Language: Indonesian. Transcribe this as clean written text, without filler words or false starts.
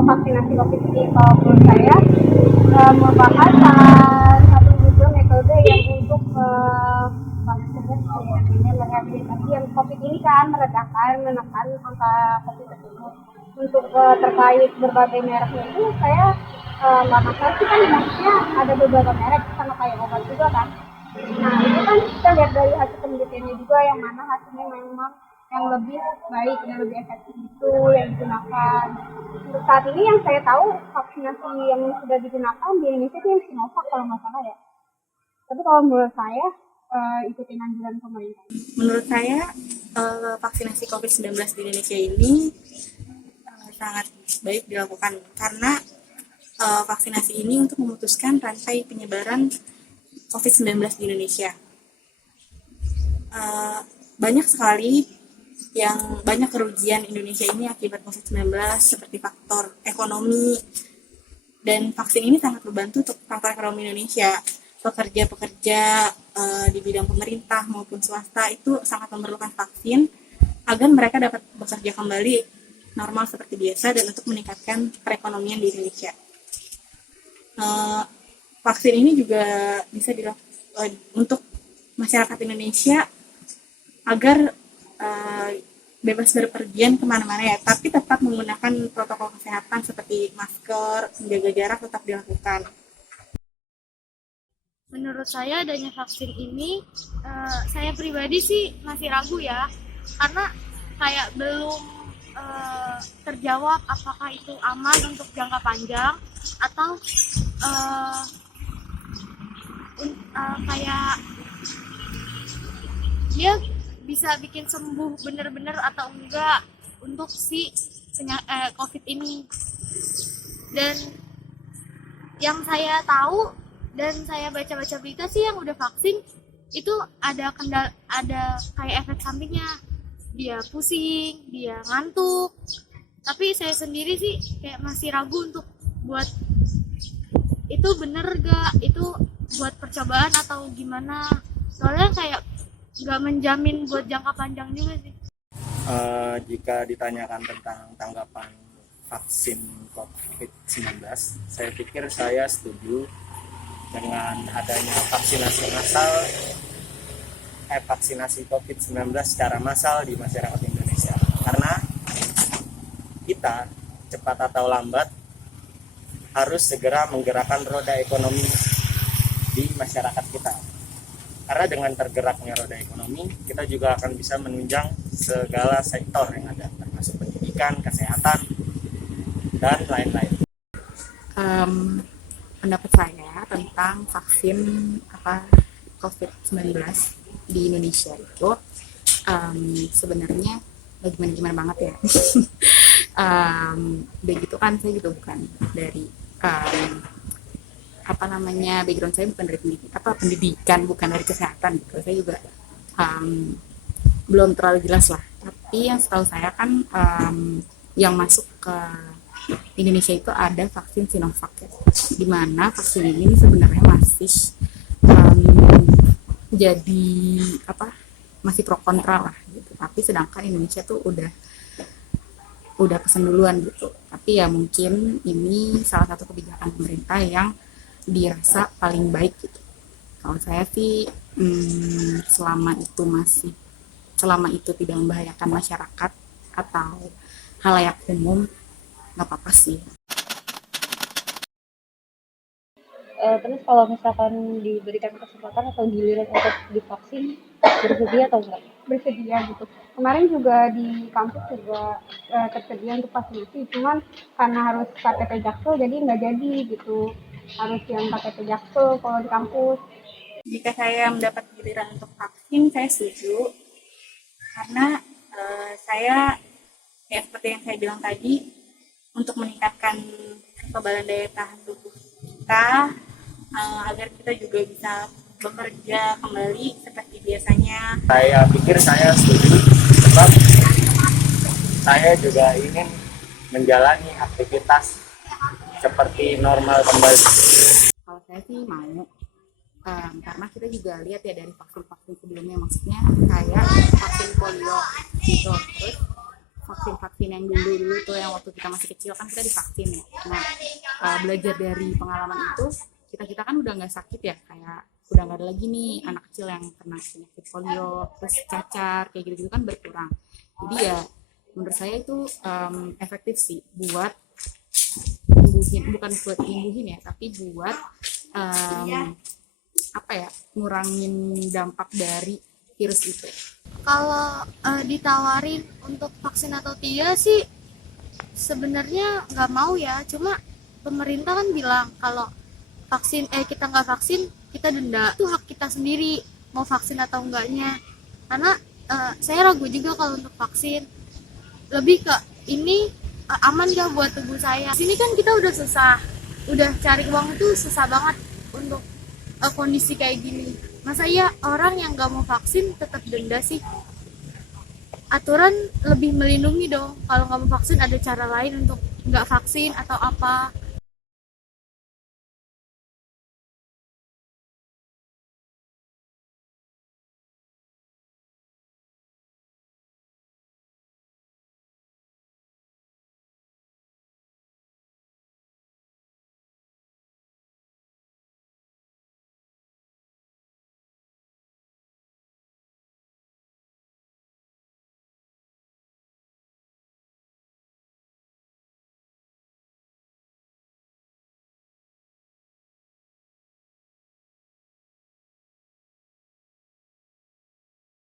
vaksinasi COVID ini kalau menurut saya merupakan salah satu juga metode yang untuk merehabilitasi yang COVID ini kan menekan angka COVID tersebut. Untuk terkait berbagai mereknya itu saya nggak masalah sih, kan maksudnya ada beberapa merek sama kayak obat juga kan. Nah itu kan kita lihat dari hasil penelitiannya juga yang mana hasilnya memang yang lebih baik dan lebih efektif itu yang digunakan. Untuk saat ini yang saya tahu vaksinasi yang sudah digunakan di Indonesia itu yang Sinovac kalau nggak salah ya. Tapi kalau menurut saya ikutin anjuran pemerintah. Menurut saya vaksinasi COVID-19 di Indonesia ini sangat baik dilakukan karena vaksinasi ini untuk memutuskan rantai penyebaran COVID-19 di Indonesia. Banyak sekali banyak kerugian Indonesia ini akibat COVID-19 seperti faktor ekonomi, dan vaksin ini sangat membantu untuk faktor ekonomi Indonesia. Pekerja-pekerja di bidang pemerintah maupun swasta itu sangat memerlukan vaksin agar mereka dapat bekerja kembali normal seperti biasa dan untuk meningkatkan perekonomian di Indonesia. Vaksin ini juga bisa dilakukan untuk masyarakat Indonesia agar bebas berpergian kemana-mana ya, tapi tetap menggunakan protokol kesehatan seperti masker, menjaga jarak tetap dilakukan. Menurut saya adanya vaksin ini, saya pribadi sih masih ragu ya, karena kayak belum terjawab apakah itu aman untuk jangka panjang atau kayak dia bisa bikin sembuh bener-bener atau enggak untuk si COVID ini. Dan yang saya tahu dan saya baca-baca berita sih yang udah vaksin itu ada kayak efek sampingnya, dia pusing, dia ngantuk. Tapi saya sendiri sih kayak masih ragu untuk buat itu bener gak, itu buat percobaan atau gimana, soalnya kayak nggak menjamin buat jangka panjang juga sih. Jika ditanyakan tentang tanggapan vaksin COVID-19, saya pikir saya setuju dengan adanya vaksinasi COVID-19 secara massal di masyarakat Indonesia. Karena kita cepat atau lambat harus segera menggerakkan roda ekonomi di masyarakat kita. Karena dengan tergeraknya roda ekonomi, kita juga akan bisa menunjang segala sektor yang ada, termasuk pendidikan, kesehatan, dan lain-lain. Pendapat saya tentang vaksin COVID-19 di Indonesia itu sebenarnya gimana banget ya. Begitu kan, saya juga bukan dari background saya bukan dari pendidikan, bukan dari kesehatan gitu. Saya juga belum terlalu jelas lah. Tapi yang setahu saya kan yang masuk ke Indonesia itu ada vaksin Sinovac ya, dimana vaksin ini sebenarnya masih masih pro kontra lah gitu. Tapi sedangkan Indonesia tuh udah pesen duluan gitu. Tapi ya mungkin ini salah satu kebijakan pemerintah yang dirasa paling baik gitu. Kalau saya sih selama itu tidak membahayakan masyarakat atau halayak umum, nggak apa-apa sih. Terus kalau misalkan diberikan kesempatan atau giliran untuk divaksin, bersedia atau enggak? Bersedia gitu. Kemarin juga di kampus juga tersedia untuk vaksinasi, cuman karena harus KTP Jaksel jadi nggak jadi gitu. Harus yang KTP Jaksel kalau di kampus. Jika saya mendapat giliran untuk vaksin, saya setuju. Karena saya ya seperti yang saya bilang tadi, untuk meningkatkan kekebalan daya tahan tubuh kita agar kita juga bisa bekerja kembali seperti biasanya. Saya pikir saya setuju, sebab saya juga ingin menjalani aktivitas seperti normal kembali. Kalau saya sih mau, karena kita juga lihat ya dari vaksin-vaksin sebelumnya, maksudnya kayak vaksin polio gitu, terus vaksin yang dulu tuh, yang waktu kita masih kecil kan kita divaksin ya. Nah, belajar dari pengalaman itu, kita kan udah nggak sakit ya, kayak udah nggak ada lagi nih anak kecil yang kena penyakit polio, terus cacar kayak gitu kan berkurang. Jadi ya menurut saya itu efektif sih buat nyembuhin ya, tapi buat ngurangin dampak dari virus itu. Kalau ditawarin untuk vaksin atau tidak sih sebenarnya nggak mau ya, cuma pemerintah kan bilang kalau kita nggak vaksin kita denda. Itu hak kita sendiri mau vaksin atau enggaknya, karena saya ragu juga kalau untuk vaksin. Lebih ke ini aman gak buat tubuh saya. Sini kan kita udah susah, udah cari uang itu susah banget untuk kondisi kayak gini. Masa ya orang yang gak mau vaksin tetap denda sih? Aturan lebih melindungi dong. Kalau gak mau vaksin ada cara lain untuk gak vaksin atau apa.